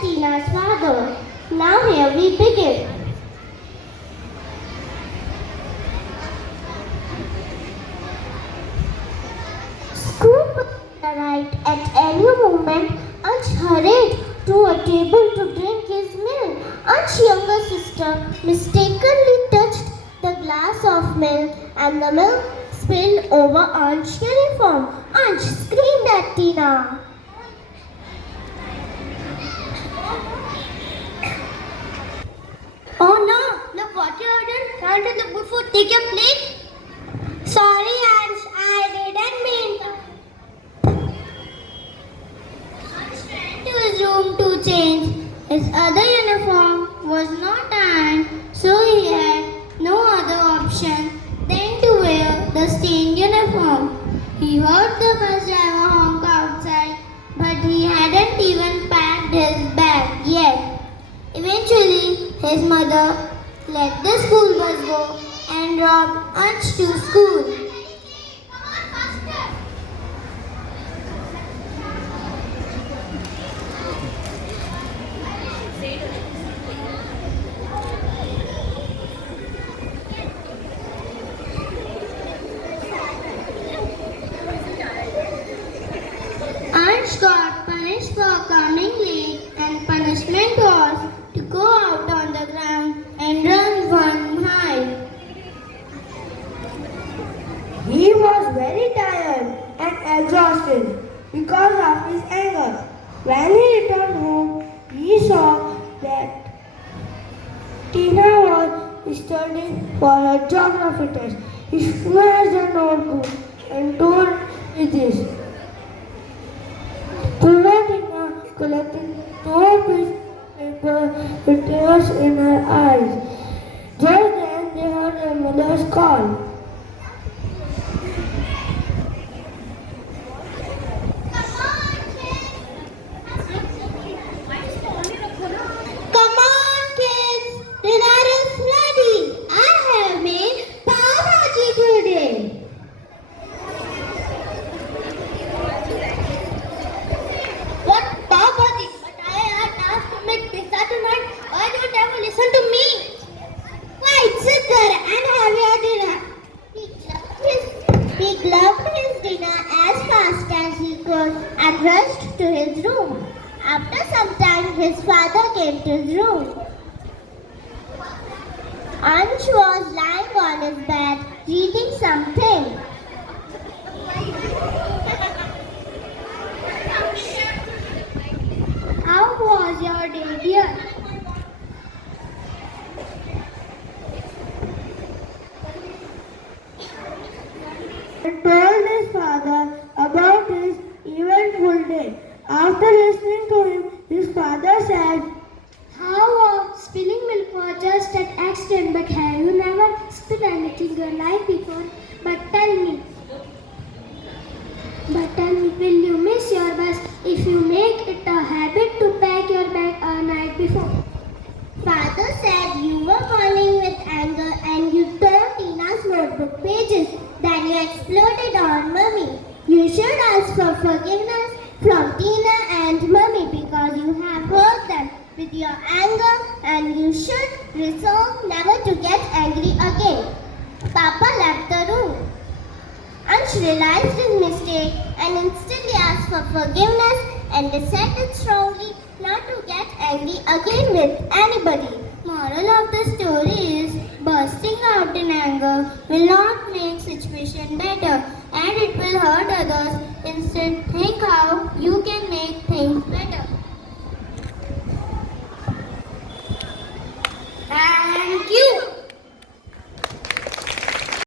Tina's father. Now here we begin. School arrived at any moment. Ansh hurried to a table to drink his milk. Ansh's younger sister mistakenly touched the glass of milk and the milk spilled over Ansh's uniform. Ansh screamed at Tina. Oh no, look what you have done. Turn to the before, take your plate. Sorry, Ansh, I didn't mean to. Ansh went to his room to change. His other uniform was not ironed, so he had no other option than to wear the stained uniform. He heard the bus driver honk outside, but he hadn't even packed his bag yet. Eventually, his mother let the school bus go and dropped Ansh to school. Ansh got punished for coming late, and punishment was to go out on the ground and run 1 mile. He was very tired and exhausted because of his anger. When he returned home, he saw that Tina was studying for her geography test. He snatched the notebook and told me this. Tina collected 2 pieces of paper with tears in her eyes. Just then they heard her mother's call. Come on, kids! Dinner is ready! I have made pav bhaji today. What pav bhaji? But I had asked to make pizza tonight. Why don't you ever listen to me? Wait, sit there and have your dinner. He loved his dinner as fast as he could and rushed to his room. After some time, his father came to his room. Ansh was lying on his bed, reading something. How was your day, dear? He told his father about his eventful day. After listening to him, his father said, How spilling milk was just an accident, but have you never spilled anything in your life before? But tell me, will you miss your bus if you make it a habit to pack your bag a night before? Father said you were falling with anger and you tore Tina's notebook pages. Then you exploded on Mummy. You should ask for forgiveness from Tina and Mummy because you have hurt them with your anger and you should resolve never to get angry again. Papa left the room. Ansh realized his mistake and instantly asked for forgiveness and decided strongly not to get angry again with anybody. Moral of the story is bursting out in anger will not make situation better and it will hurt others. Instead, think how you can make things better. Thank you.